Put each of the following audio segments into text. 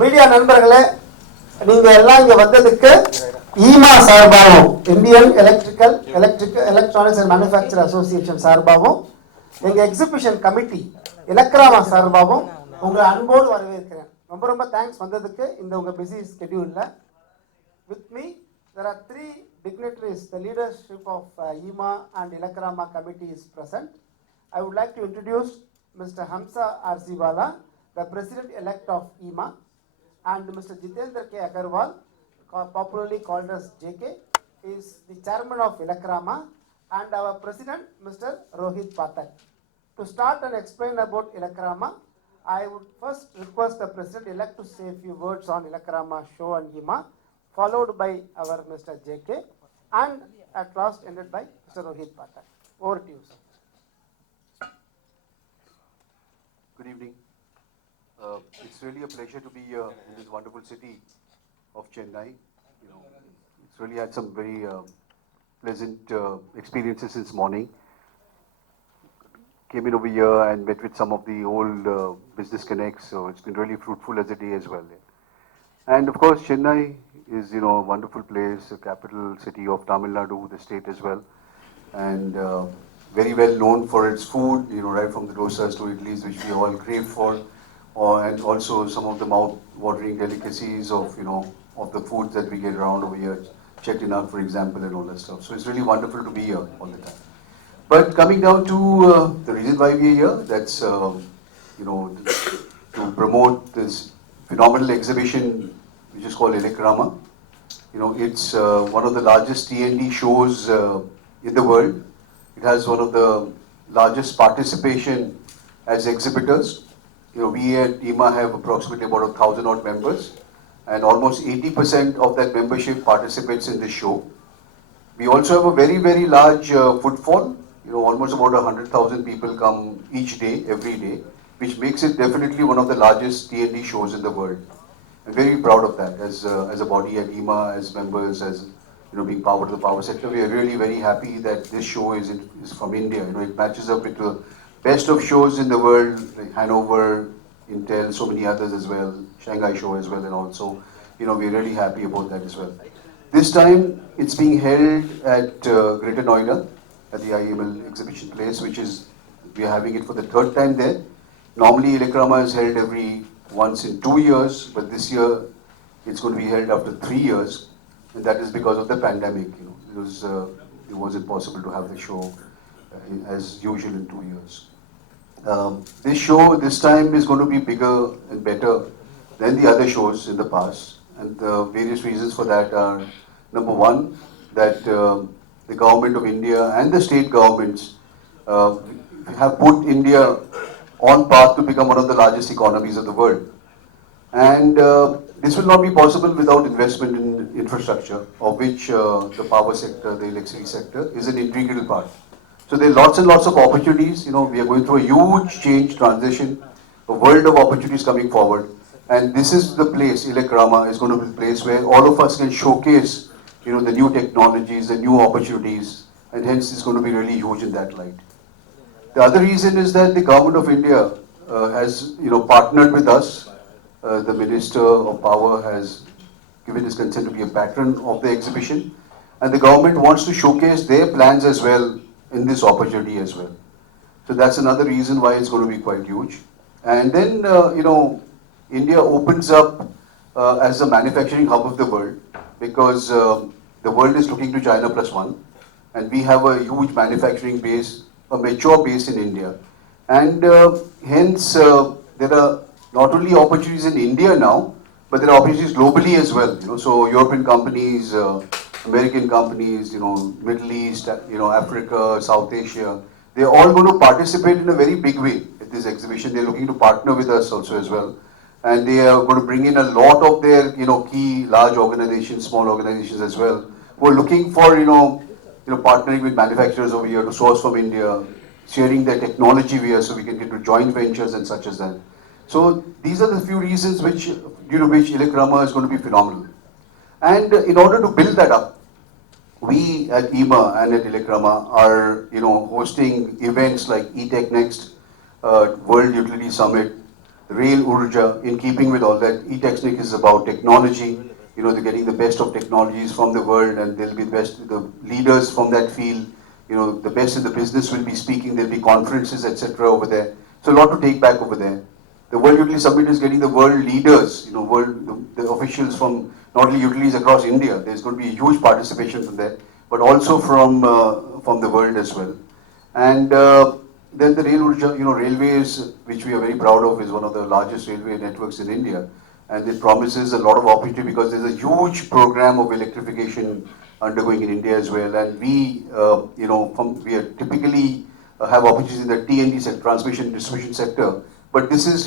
Media நண்பர்களே, நீங்க எல்லாம் இங்க வந்ததுக்கு ஈமா சார்பாகவும் Indian electronics and manufacture association சார்பாகவும் எங்க எக்ஸிபிஷன் கமிட்டி எலக்ராமா சார்பாகவும் உங்களை அன்போடு வரவேற்கிறேன். ரொம்ப ரொம்ப தேங்க்ஸ் வந்ததுக்கு இந்த உங்க busy ஸ்கெடியூல்ல. With me there are three dignitaries. The leadership of Ieema and Elecrama committee is present. I would like to introduce Mr. Hamza Arziwala, the president-elect of Ieema, and Mr. Jitendra K. Agarwal, popularly called as JK, is the chairman of Elecrama, and our president, Mr. Rohit Pathak. To start and explain about Elecrama, I would first request the president-elect to say a few words on Elecrama show and Ieema, followed by our Mr. JK, and at last ended by Mr. Rohit Pathak. Over to you, sir. Good evening. It's really a pleasure to be here in this wonderful city of Chennai. It's really had some very pleasant experiences since morning. Came in over here and met with some of the old business connects, so it's been really fruitful as a day as well. And of course, Chennai is, a wonderful place, a capital city of Tamil Nadu, the state as well, and very well known for its food, right from the dosas to idlis, which we all crave for, and also some of the mouth-watering delicacies of, of the foods that we get around over here, chettinad, for example, and all that stuff. So it's really wonderful to be here all the time. But coming down to the reason why we are here, that's, to promote this phenomenal exhibition, which is called Elecrama. It's one of the largest T&D shows in the world. It has one of the largest participation as exhibitors. We at Ieema have approximately about 1,000 odd members, and almost 80% of that membership participates in this show. We also have a very, very large footfall. Almost about 100,000 people come each day, every day, which makes it definitely one of the largest T&D shows in the world. I'm very proud of that as a body at Ieema, as members, as being part of the power sector. We are really very happy that this show is from India. It matches up with the best of shows in the world, like Hanover, Intel, so many others as well, Shanghai show as well, and also, we're really happy about that as well. This time, it's being held at Greater Noida, at the IEML exhibition place, we are having it for the third time there. Normally, Elecrama is held every once in 2 years, but this year it's going to be held after 3 years, and that is because of the pandemic. It was impossible to have the show as usual in 2 years. This show this time is going to be bigger and better than the other shows in the past, and the various reasons for that are: number one, that the government of India and the state governments have put India on path to become one of the largest economies of the world. And this will not be possible without investment in infrastructure, of which the power sector, the electricity sector, is an integral part. So there are lots and lots of opportunities. We are going through a huge change, transition, a world of opportunities coming forward. And this is the place, Elecrama is going to be the place where all of us can showcase, the new technologies, the new opportunities, and hence it's going to be really huge in that light. The other reason is that the government of India has, partnered with us. The Minister of Power has given his consent to be a patron of the exhibition, and the government wants to showcase their plans as well in this opportunity as well. So that's another reason why it's going to be quite huge. And then, India opens up as a manufacturing hub of the world, because the world is looking to China +1, and we have a huge manufacturing base, a mature base in India. And hence, there are not only opportunities in India now, but there are opportunities globally as well. So European companies, American companies, Middle East, Africa, South Asia, they're all going to participate in a very big way at this exhibition. They're looking to partner with us also as well. And they are going to bring in a lot of their, key large organizations, small organizations as well, who are looking for, partnering with manufacturers over here to source from India, sharing their technology here so we can get to joint ventures and such as that. So these are the few reasons due to which Elecrama is going to be phenomenal. And in order to build that up, we at Ieema and at Elecrama are, hosting events like eTech Next, World Utility Summit, Rail Urja, in keeping with all that. E-Technic is about technology. They're getting the best of technologies from the world, and they'll be the leaders from that field. The best in the business will be speaking. There'll be conferences, etc. over there. So a lot to take back over there. The World Utility Summit is getting the world leaders, the officials from not only utilities across India. There's going to be a huge participation from there, but also from the world as well. And then the Rail Urja, railways, which we are very proud of, is one of the largest railway networks in India. And it promises a lot of opportunity because there's a huge program of electrification undergoing in India as well. And we, we are typically have opportunities in the T&D sector, transmission distribution sector. But this is,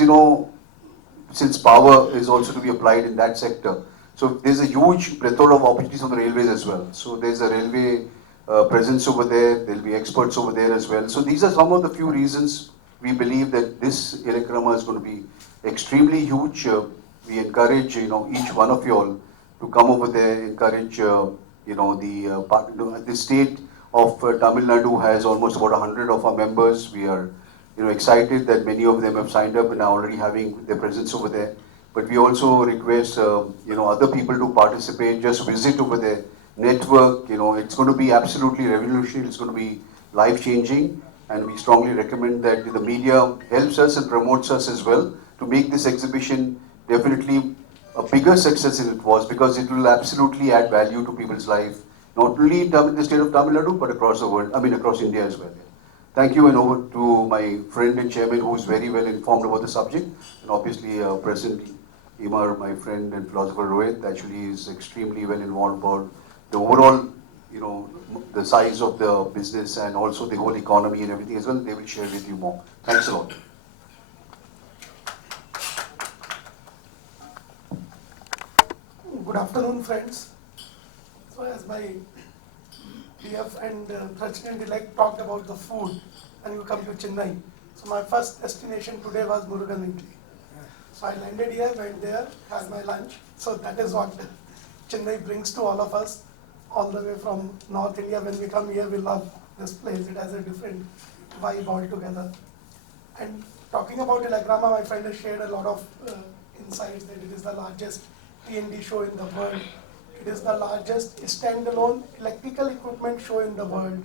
since power is also to be applied in that sector. So there's a huge plethora of opportunities on the railways as well. So there's a railway presence over there. There'll be experts over there as well. So these are some of the few reasons we believe that this Elecrama is going to be extremely huge. We encourage, each one of you all to come over there, encourage, the state of Tamil Nadu has almost about 100 of our members. We are, excited that many of them have signed up and are already having their presence over there. But we also request, other people to participate, just visit over there, network, it's going to be absolutely revolutionary. It's going to be life-changing. And we strongly recommend that the media helps us and promotes us as well to make this exhibition definitely a bigger success than it was, because it will absolutely add value to people's life, not only in the state of Tamil Nadu, but across the world, across India as well. Thank you, and over to my friend and chairman who is very well informed about the subject, and obviously President Ieema, my friend and philosopher Rohit, actually is extremely well involved about the overall, the size of the business and also the whole economy and everything as well. They will share with you more. Thanks a lot. Good afternoon, friends. So as my dear friend President-elect talked about the food, and you come to Chennai. So my first destination today was Murugan Idli. So I landed here, went there, had my lunch. So that is what Chennai brings to all of us, all the way from North India. When we come here, we love this place. It has a different vibe altogether. And talking about Elecrama, my friend has shared a lot of insights that it is the largest T&D show in the world. It is the largest standalone electrical equipment show in the world.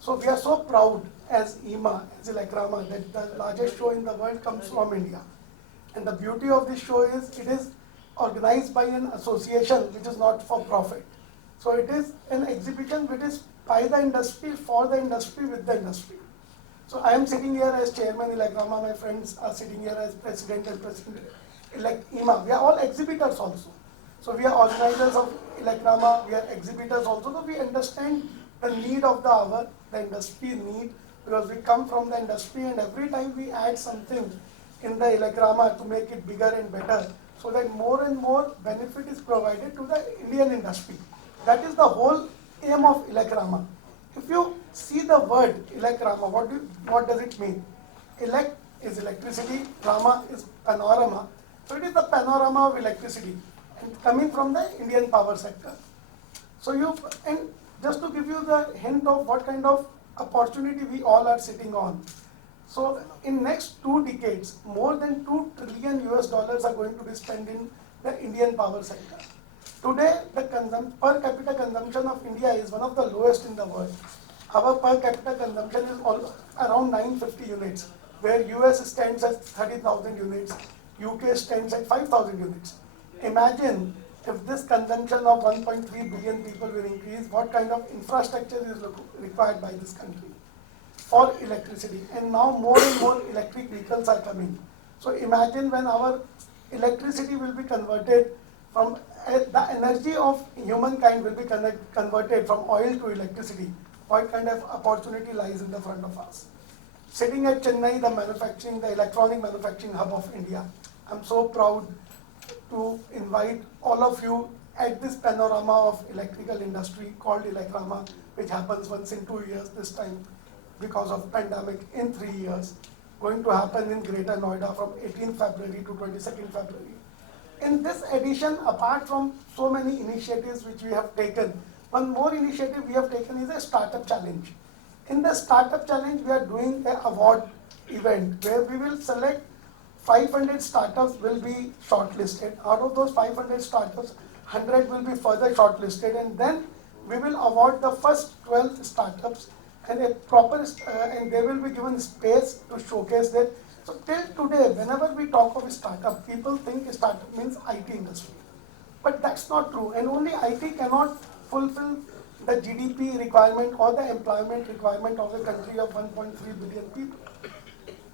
So we are so proud as Ieema, as Elecrama, that the largest show in the world comes from India. And the beauty of this show is it is organized by an association which is not for profit. So it is an exhibition which is by the industry, for the industry, with the industry. So I am sitting here as chairman Elecrama, my friends are sitting here as president and president-elect Ieema. We are all exhibitors also. So we are organizers of Elecrama, we are exhibitors also. So we understand the need of the hour, the industry need, because we come from the industry, and every time we add something in the Elecrama to make it bigger and better, so that more and more benefit is provided to the Indian industry. That is the whole aim of Elecrama. If you see the word Elecrama, what does it mean? Elect is electricity, Rama is panorama. So it is the panorama of electricity, and coming from the Indian power sector. So and just to give you the hint of what kind of opportunity we all are sitting on. So in next 2 decades, more than $2 trillion are going to be spent in the Indian power sector. Today, the per capita consumption of India is one of the lowest in the world. Our per capita consumption is around 950 units, where US stands at 30,000 units, UK stands at 5,000 units. Imagine if this consumption of 1.3 billion people will increase, what kind of infrastructure is required by this country for electricity. And now more and more electric vehicles are coming. So imagine when our electricity will be converted from, the energy of humankind will be converted from oil to electricity. What kind of opportunity lies in the front of us? Sitting at Chennai, the electronic manufacturing hub of India, I'm so proud to invite all of you at this panorama of electrical industry called Elecrama, which happens once in 2 years, this time because of pandemic in 3 years, going to happen in Greater Noida from 18th February to 22nd February. In this edition, apart from so many initiatives which we have taken, one more initiative we have taken is a startup challenge. In the startup challenge, we are doing an award event where we will select 500 startups will be shortlisted. Out of those 500 startups, 100 will be further shortlisted, and then we will award the first 12 startups and a proper and they will be given space to showcase that. So till today, whenever we talk of a startup, people think startup means IT industry. But that's not true, and only IT cannot fulfill the GDP requirement or the employment requirement of a country of 1.3 billion people.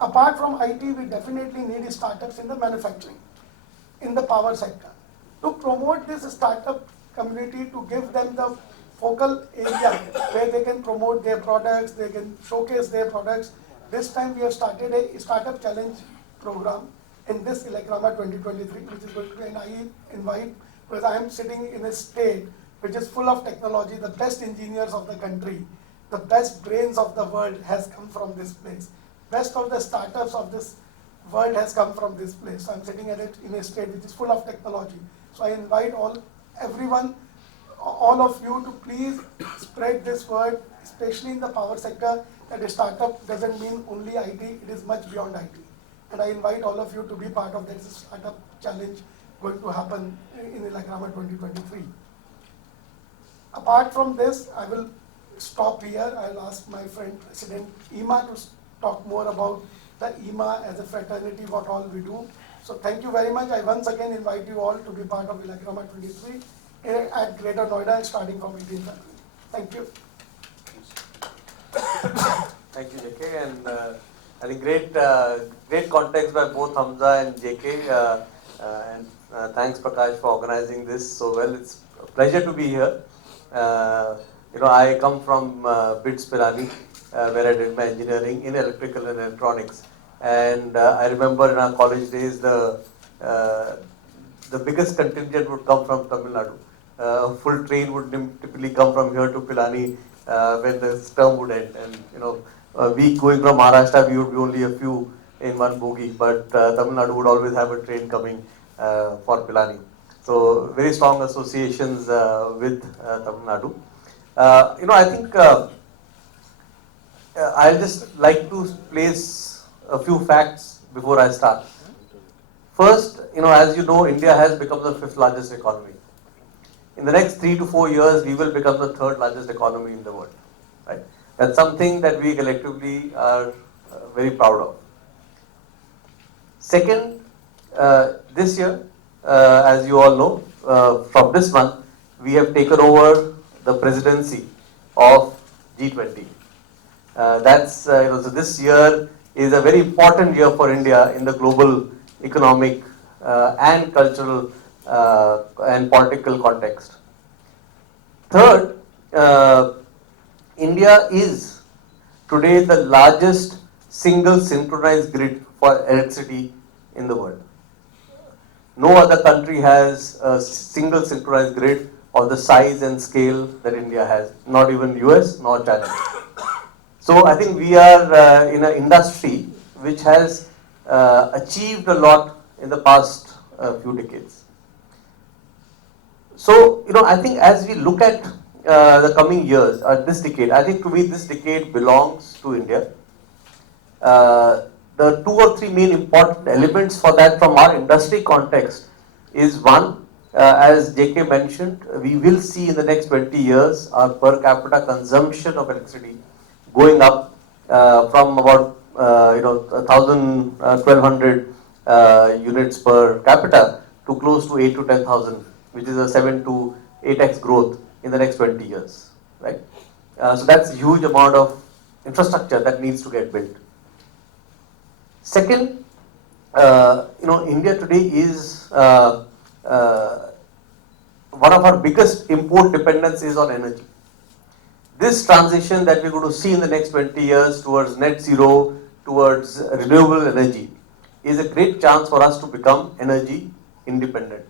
Apart from IT, we definitely need startups in the manufacturing, in the power sector. To promote this startup community, to give them the focal area where they can promote their products, they can showcase their products. This time we have started a startup challenge program in this Elecrama 2023, which is going to be, and I invite, because I am sitting in a state which is full of technology, the best engineers of the country, the best brains of the world has come from this place. Best of the startups of this world has come from this place. So I'm sitting at it in a state which is full of technology. So I invite everyone, all of you to please spread this word, especially in the power sector, that a startup doesn't mean only IT, it is much beyond IT. And I invite all of you to be part of this startup challenge going to happen in Elecrama 2023. Apart from this, I will stop here. I'll ask my friend President Ieema to talk more about the Ieema as a fraternity, what all we do. So thank you very much. I once again invite you all to be part of Elecrama 23 at Greater Noida, starting from 18th February. Thank you. Thank you, JK, and I think great context by both Hamza and JK, and thanks Prakash for organizing this so well. It's a pleasure to be here. I come from BITS Pilani, where I did my engineering in electrical and electronics, and I remember in our college days the biggest contingent would come from Tamil Nadu. Full train would typically come from here to Pilani when the term would end, and we going from Maharashtra, we would be only a few in one bogie, but Tamil Nadu would always have a train coming for Pilani. So very strong associations with Tamil Nadu. I think I'll just like to place a few facts before I start. First, as you know, India has become the 5th largest economy. In the next 3 to 4 years, we will become the 3rd largest economy in the world. Right? That's something that we collectively are very proud of. Second, this year, as you all know, from this month, we have taken over the presidency of G20. So this year is a very important year for India in the global economic and cultural and political context. Third, India is today the largest single synchronized grid for electricity in the world. No other country has a single synchronized grid of the size and scale that India has, not even US nor China. So I think we are in an industry which has achieved a lot in the past few decades. So, I think as we look at the coming years, or this decade, I think to me this decade belongs to India. The 2 or 3 main important elements for that from our industry context is one, as JK mentioned, we will see in the next 20 years our per capita consumption of electricity going up from about 1,200 units per capita to close to 8 to 10,000, which is a 7 to 8x growth in the next 20 years, right? So that's a huge amount of infrastructure that needs to get built. Second, India today is one of our biggest import dependencies on energy. This transition that we're going to see in the next 20 years towards net zero, towards renewable energy, is a great chance for us to become energy independent.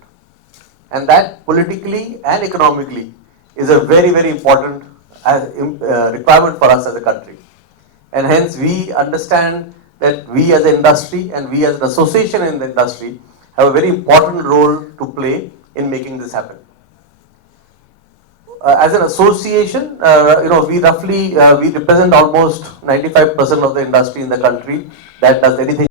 And that politically and economically is a very, very important requirement for us as a country. And hence we understand that we as an industry and we as an association in the industry have a very important role to play in making this happen. as an association, we roughly we represent almost 95% of the industry in the country that does anything